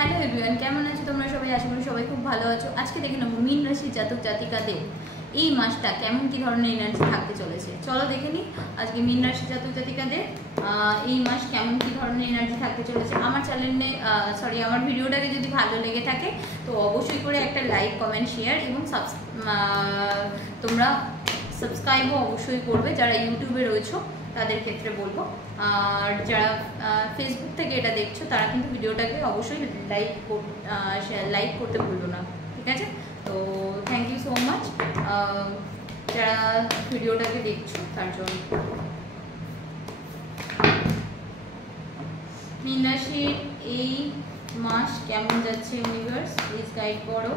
Hello everyone, কেমন আছো তোমরা সবাই? আশা করি সবাই খুব ভালো আছো। আজকে দেখে নেবো মীন রাশির জাতক জাতিকাদের এই মাসটা কেমন কি ধরনের এনার্জি থাকতে চলেছে। চলো দেখে নিই আজকে মীন রাশির জাতক জাতিকাদের এই মাস কেমন কি ধরনের এনার্জি থাকতে চলেছে। আমার চ্যানেলে আমার ভিডিওটাকে যদি ভালো লেগে থাকে তো অবশ্যই করে একটা লাইক, কমেন্ট, শেয়ার এবং তোমরা সাবস্ক্রাইবও অবশ্যই করবে। যারা ইউটিউবে রয়েছো তাদের ক্ষেত্রে বলবো, আর যারা ফেসবুক থেকে এটা দেখছো তারা কিন্তু ভিডিওটাকে অবশ্যই লাইক করতে ভুলবো না, ঠিক আছে? তো থ্যাংক ইউ সো মাচ যারা ভিডিওটাকে দেখছো তার জন্য। মীন রাশির এই মাস কেমন যাচ্ছে ইউনিভার্স, প্লিজ গাইড করো।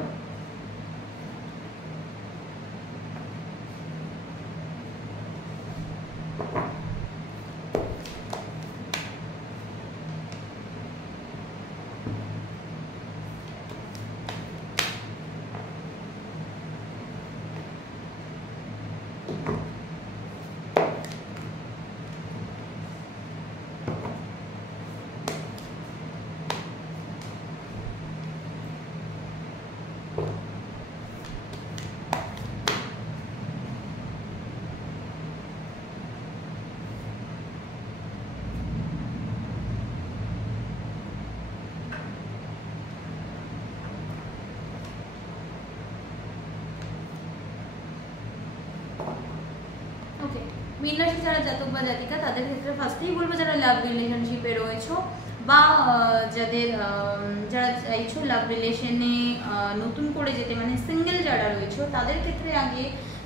ওকে, মীন রাশি যারা জাতক বা জাতিকা তাদের ক্ষেত্রে ফার্স্টেই বলবো যারা লাভ রিলেশনশিপে রয়েছো বা যারা চাইছো লাভ রিলেশনে নতুন করে যেতে, মানে সিঙ্গেল যারা রয়েছো তাদের ক্ষেত্রে আগে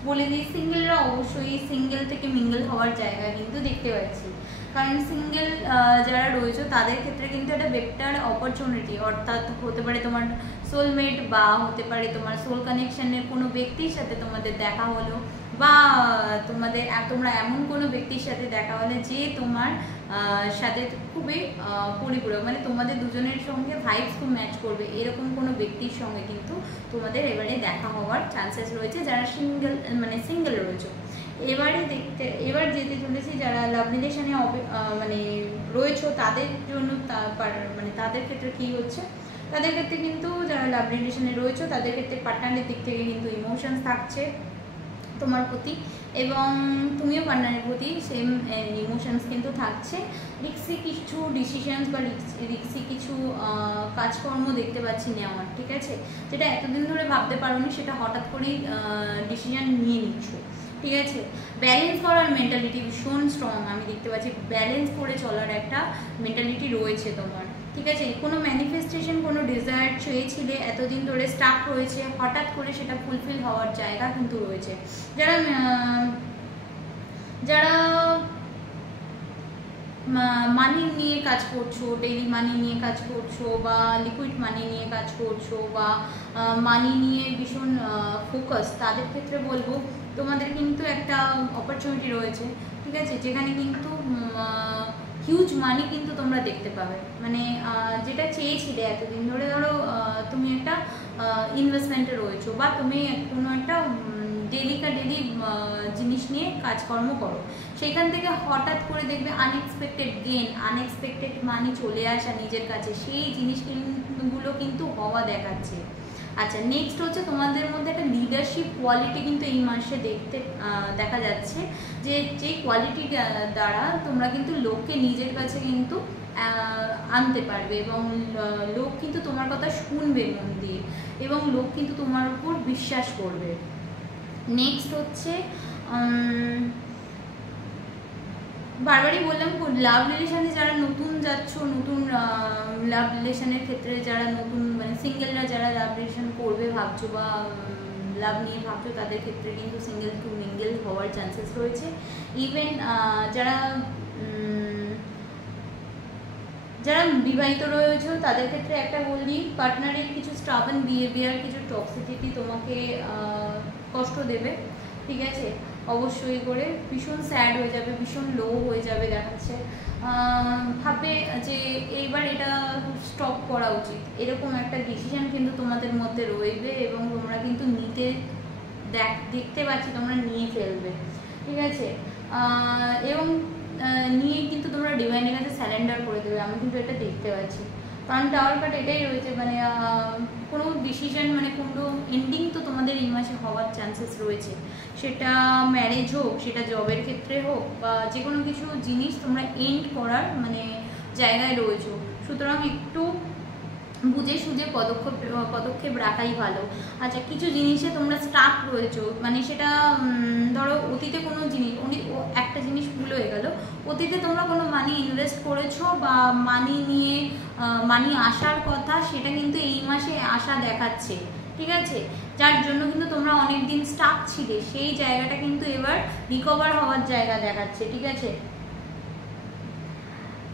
বলে দিই, সিঙ্গেলরা অবশ্যই সিঙ্গেল থেকে মিঙ্গেল হওয়ার জায়গা কিন্তু দেখতে পাচ্ছি। কারণ সিঙ্গেল যারা রয়েছে তাদের ক্ষেত্রে কিন্তু একটা বেটার অপরচুনিটি, অর্থাৎ হতে পারে তোমার সোলমেট বা হতে পারে তোমার সোল কানেকশনের কোনো ব্যক্তির সাথে তোমাদের দেখা হলো, বা তোমরা এমন কোনো ব্যক্তির সাথে দেখা হলে যে তোমার সাথে খুবই পরিপূরক, মানে তোমাদের দুজনের সঙ্গে ভাইবস খুব ম্যাচ করবে, এরকম কোনো ব্যক্তির সঙ্গে কিন্তু তোমাদের এবারে দেখা হওয়ার চান্সেস রয়েছে যারা সিঙ্গেল রয়েছে। এবার যেতে চলেছি যারা লাভ রিলেশনে রয়েছে তাদের জন্য, মানে তাদের ক্ষেত্রে কি হচ্ছে, তাদের ক্ষেত্রে কিন্তু যারা লাভ রিলেশনে রয়েছে তাদের ক্ষেত্রে পার্টনারের দিক থেকে কিন্তু ইমোশনস থাকছে তোমার প্রতি, এবং তুমিও পার্টনারের প্রতি সেম ইমোশনস কিন্তু থাকছে। রিক্সি কিছু ডিসিশনস বা রিক্সি কিছু কাজকর্ম দেখতে পাচ্ছি নেওয়ার, ঠিক আছে? যেটা এতদিন ধরে ভাবতে পারোনি সেটা হঠাৎ করেই ডিসিশন নিয়ে নিচ্ছ, ঠিক আছে? ব্যালেন্স করার মেন্টালিটি ভীষণ স্ট্রং আমি দেখতে পাচ্ছি, ব্যালেন্স করে চলার একটা মেন্টালিটি রয়েছে তোমার, ঠিক আছে? কোনো ম্যানিফেস্টেশন, কোনো ডিজায়ার চেয়েছিলে এতদিন ধরে স্টাক রয়েছে, হঠাৎ করে সেটা ফুলফিল হওয়ার জায়গা কিন্তু রয়েছে। যারা মানি নিয়ে কাজ করছো, ডেইলি মানি নিয়ে কাজ করছো, বা লিকুইড মানি নিয়ে কাজ করছো, বা মানি নিয়ে ভীষণ ফোকাস, তাদের ক্ষেত্রে বলবো তোমাদের কিন্তু একটা অপরচুনিটি রয়েছে, ঠিক আছে? যেখানে কিন্তু হিউজ মানি কিন্তু তোমরা দেখতে পাবে, মানে যেটা চেয়েছিলে এতদিন ধরে। ধরো তুমি একটা ইনভেস্টমেন্টে রয়েছো, বা তুমি কোনো একটা ডেলি জিনিস নিয়ে কাজকর্ম করো, সেখান থেকে হঠাৎ করে দেখবে আনএক্সপেক্টেড গেন, আনএক্সপেক্টেড মানি চলে আসা নিজের কাছে, সেই জিনিসগুলো কিন্তু হওয়া দেখাচ্ছে। আচ্ছা, নেক্সট হচ্ছে তোমাদের মধ্যে একটা লিডারশিপ কোয়ালিটি কিন্তু এই মাসে দেখা যাচ্ছে, যে কোয়ালিটি দ্বারা তোমরা কিন্তু লোককে নিজের কাছে কিন্তু আনতে পারবে, এবং লোক কিন্তু তোমার কথা শুনবে মন দিয়ে, এবং লোক কিন্তু তোমার উপর বিশ্বাস করবে। নেক্সট হচ্ছে বারবারই বললাম, লাভ রিলেশনে যারা নতুন যাচ্ছ, নতুন লাভ রিলেশনের ক্ষেত্রে যারা নতুন, মানে সিঙ্গেলরা যারা লাভ রিলেশন করবে ভাবছো বা লাভ নিয়ে ভাবছো, তাদের ক্ষেত্রে কিন্তু সিঙ্গেল টু মিঙ্গেল হওয়ার চান্সেস রয়েছে। ইভেন যারা বিবাহিত রয়েছে তাদের ক্ষেত্রে একটা বলি, পার্টনারের কিছু স্টাবন বিহেভিয়ার, কিছু টক্সিসিটি তোমাকে কষ্ট দেবে, ঠিক আছে? অবশ্যই করে ভীষণ স্যাড হয়ে যাবে, ভীষণ লো হয়ে যাবে দেখাচ্ছে, ভাবে যে এইবার এটা স্টপ করা উচিত, এরকম একটা ডিসিশন কিন্তু তোমাদের মধ্যে রইবে, এবং তোমরা কিন্তু দেখতে পাচ্ছি তোমরা নিয়ে ফেলবে, ঠিক আছে? এবং নিয়ে কিন্তু তোমরা ডিভাইনের কাছে স্যারেন্ডার করে দেবে, আমি কিন্তু এটা দেখতে পাচ্ছি। কারণ টাওয়ার কার্ড এটাই রয়েছে, মানে কোনো ডিসিশন মানে কোনো এন্ডিং তো তোমাদের এই মাসে হওয়ার চান্সেস রয়েছে, সেটা ম্যারেজ হোক, সেটা জবের ক্ষেত্রে হোক, বা যে কোনো কিছু জিনিস তোমরা এন্ড করার মানে জায়গায় রয়েছো। সুতরাং একটু বুঝে সুঝে পদক্ষেপ রাখাই ভালো। আচ্ছা, কিছু জিনিসে তোমরা স্টাক রয়েছো, মানে সেটা ধরো অতীতে কোনো জিনিস, একটা জিনিস ভুল হয়ে গেল, অতীতে তোমরা কোনো মানি ইনভেস্ট করেছো বা মানি আসার কথা, সেটা কিন্তু এই মাসে আশা দেখাচ্ছে, ঠিক আছে, যার জন্য কিন্তু তোমরা অনেকদিন স্টাক ছিলে, সেই জায়গাটা কিন্তু এবার রিকভার হওয়ার জায়গা দেখাচ্ছে, ঠিক আছে।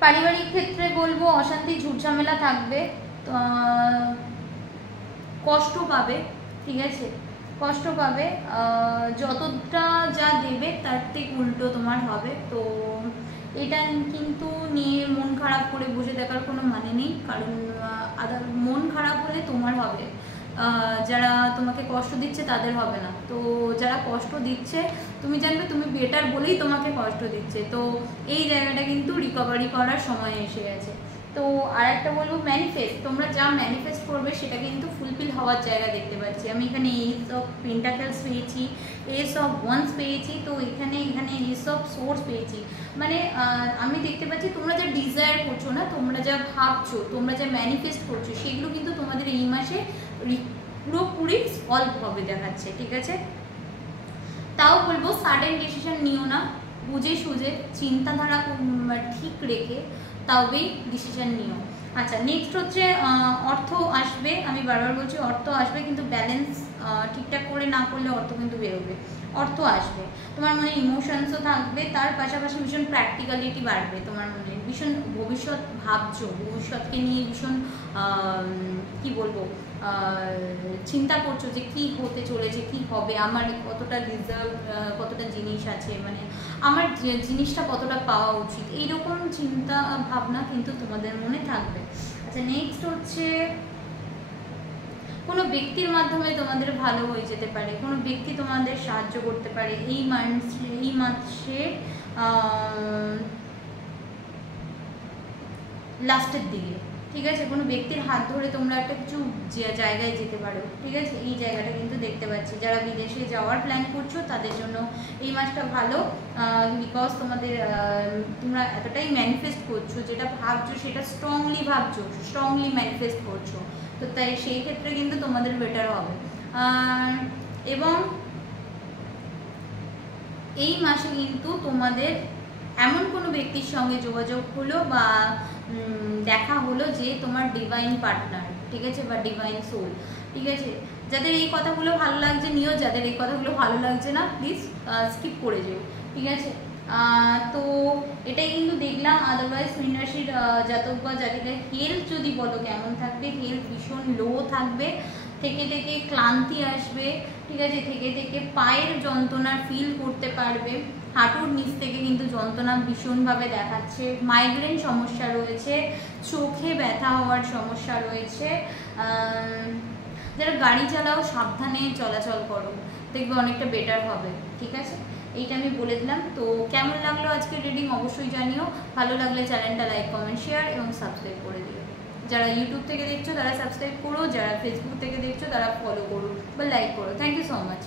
পারিবারিক ক্ষেত্রে বলবো অশান্তি ঝুটঝামেলা থাকবে, কষ্ট পাবে, ঠিক আছে, কষ্ট পাবে, যতটা যা দেবে তার থেকে উল্টো তোমার হবে। তো এটা কিন্তু নিয়ে মন খারাপ করে বসে থাকার কোনো মানে নেই, কারণ মন খারাপ হলে তোমার হবে, যারা তোমাকে কষ্ট দিচ্ছে তাদের হবে না। তো যারা কষ্ট দিচ্ছে তুমি জানবে তুমি বেটার বলেই তোমাকে কষ্ট দিচ্ছে, তো এই জায়গাটা কিন্তু রিকভারি করার সময় এসে গেছে। তো আর একটা বলবো ম্যানিফেস্ট, তোমরা যা ম্যানিফেস্ট করবে সেটা কিন্তু ফুলফিল হওয়ার জায়গা দেখতে পাচ্ছি আমি। এখানে এস অফ পেন্টাকেলস পেয়েছি, এস অফ ওয়ান্স পেয়েছি, তো এখানে এস অফ সোর্স পেয়েছি, মানে আমি দেখতে পাচ্ছি তোমরা যা ডিজায়ার করছো না, তোমরা যা ভাবছো, তোমরা যা ম্যানিফেস্ট করছো, সেগুলো কিন্তু তোমাদের এই মাসে পুরোপুরি সলভ হবে দেখাচ্ছে, ঠিক আছে। তাও বলবো সাডেন ডিসিশন নিও না, বুঝে সুঝে চিন্তাধারা ঠিক রেখে তবেই ডিসিশন নিও। আচ্ছা, নেক্সট হচ্ছে অর্থ আসবে, আমি বারবার বলছি অর্থ আসবে, কিন্তু ব্যালেন্স ঠিকঠাক করে না করলে অর্থ কিন্তু বেরোবে, অর্থ আসবে, তোমার মনে ইমোশনসও থাকবে, তার পাশাপাশি ভীষণ প্র্যাকটিক্যালিটি বাড়বে তোমার মনে, ভীষণ ভবিষ্যৎ ভাবছো, ভবিষ্যৎকে নিয়ে ভীষণ কি বলবো চিন্তা করছো যে কি হতে চলেছে, কি হবে, আমার কতটা রিজার্ভ, কতটা জিনিস আছে, মানে আমার জিনিসটা কতটা পাওয়া উচিত, এইরকম চিন্তা ভাবনা কিন্তু তোমাদের মনে থাকবে। আচ্ছা, নেক্সট হচ্ছে কোনো ব্যক্তির মাধ্যমে তোমাদের ভালো হয়ে যেতে পারে, কোনো ব্যক্তি তোমাদের সাহায্য করতে পারে এই মাসে লাস্টের দিকে, ঠিক আছে, কোনো ব্যক্তির হাত ধরে তোমরা একটা কিছু জায়গায় যেতে পারো, ঠিক আছে, এই জায়গাটা কিন্তু দেখতে পাচ্ছি। যারা বিদেশে যাওয়ার প্ল্যান করছো তাদের জন্য এই মাসটা ভালো, বিকজ তোমরা এতটাই ম্যানিফেস্ট করছো, যেটা ভাবছো সেটা স্ট্রংলি ভাবছো, স্ট্রংলি ম্যানিফেস্ট করছো, তো তাই সেই ক্ষেত্রে কিন্তু তোমাদের বেটার হবে। এবং এই মাসে কিন্তু তোমাদের এমন কোনো ব্যক্তির সঙ্গে যোগাযোগ হলো বা দেখা হলো যে তোমার ডিভাইন পার্টনার, ঠিক আছে, বা ডিভাইন সোল, ঠিক আছে। যাদের এই কথাগুলো ভালো লাগছে নিও, যাদের এই কথাগুলো ভালো লাগছে না প্লিজ স্কিপ করে যেও, ঠিক আছে। তো এটাই কিন্তু দেখলাম। আদারওয়াইজ মীন রাশির জাতক বা জাতিকা হেলথ যদি বলো কেমন থাকবে, হেলথ ভীষণ লো থাকবে, থেকে থেকে ক্লান্তি আসবে, ঠিক আছে, থেকে থেকে পায়ের যন্ত্রণা ফিল করতে পারবে, হাঁটুর নিচ থেকে কিন্তু যন্ত্রণা ভীষণভাবে দেখাচ্ছে, মাইগ্রেন সমস্যা রয়েছে, চোখে ব্যথা হওয়ার সমস্যা রয়েছে, যারা গাড়ি চালাও সাবধানে চলাচল করো, দেখবে অনেকটা বেটার হবে, ঠিক আছে। এইটা আমি বলে দিলাম। তো কেমন লাগলো আজকে রিডিং অবশ্যই জানিও, ভালো লাগলে চ্যানেলটা লাইক কমেন্ট শেয়ার এবং সাবস্ক্রাইব করে দিও। যারা ইউটিউব থেকে দেখছো তারা সাবস্ক্রাইব করো, যারা ফেসবুক থেকে দেখছো তারা ফলো করো বা লাইক করো। Thank you so much.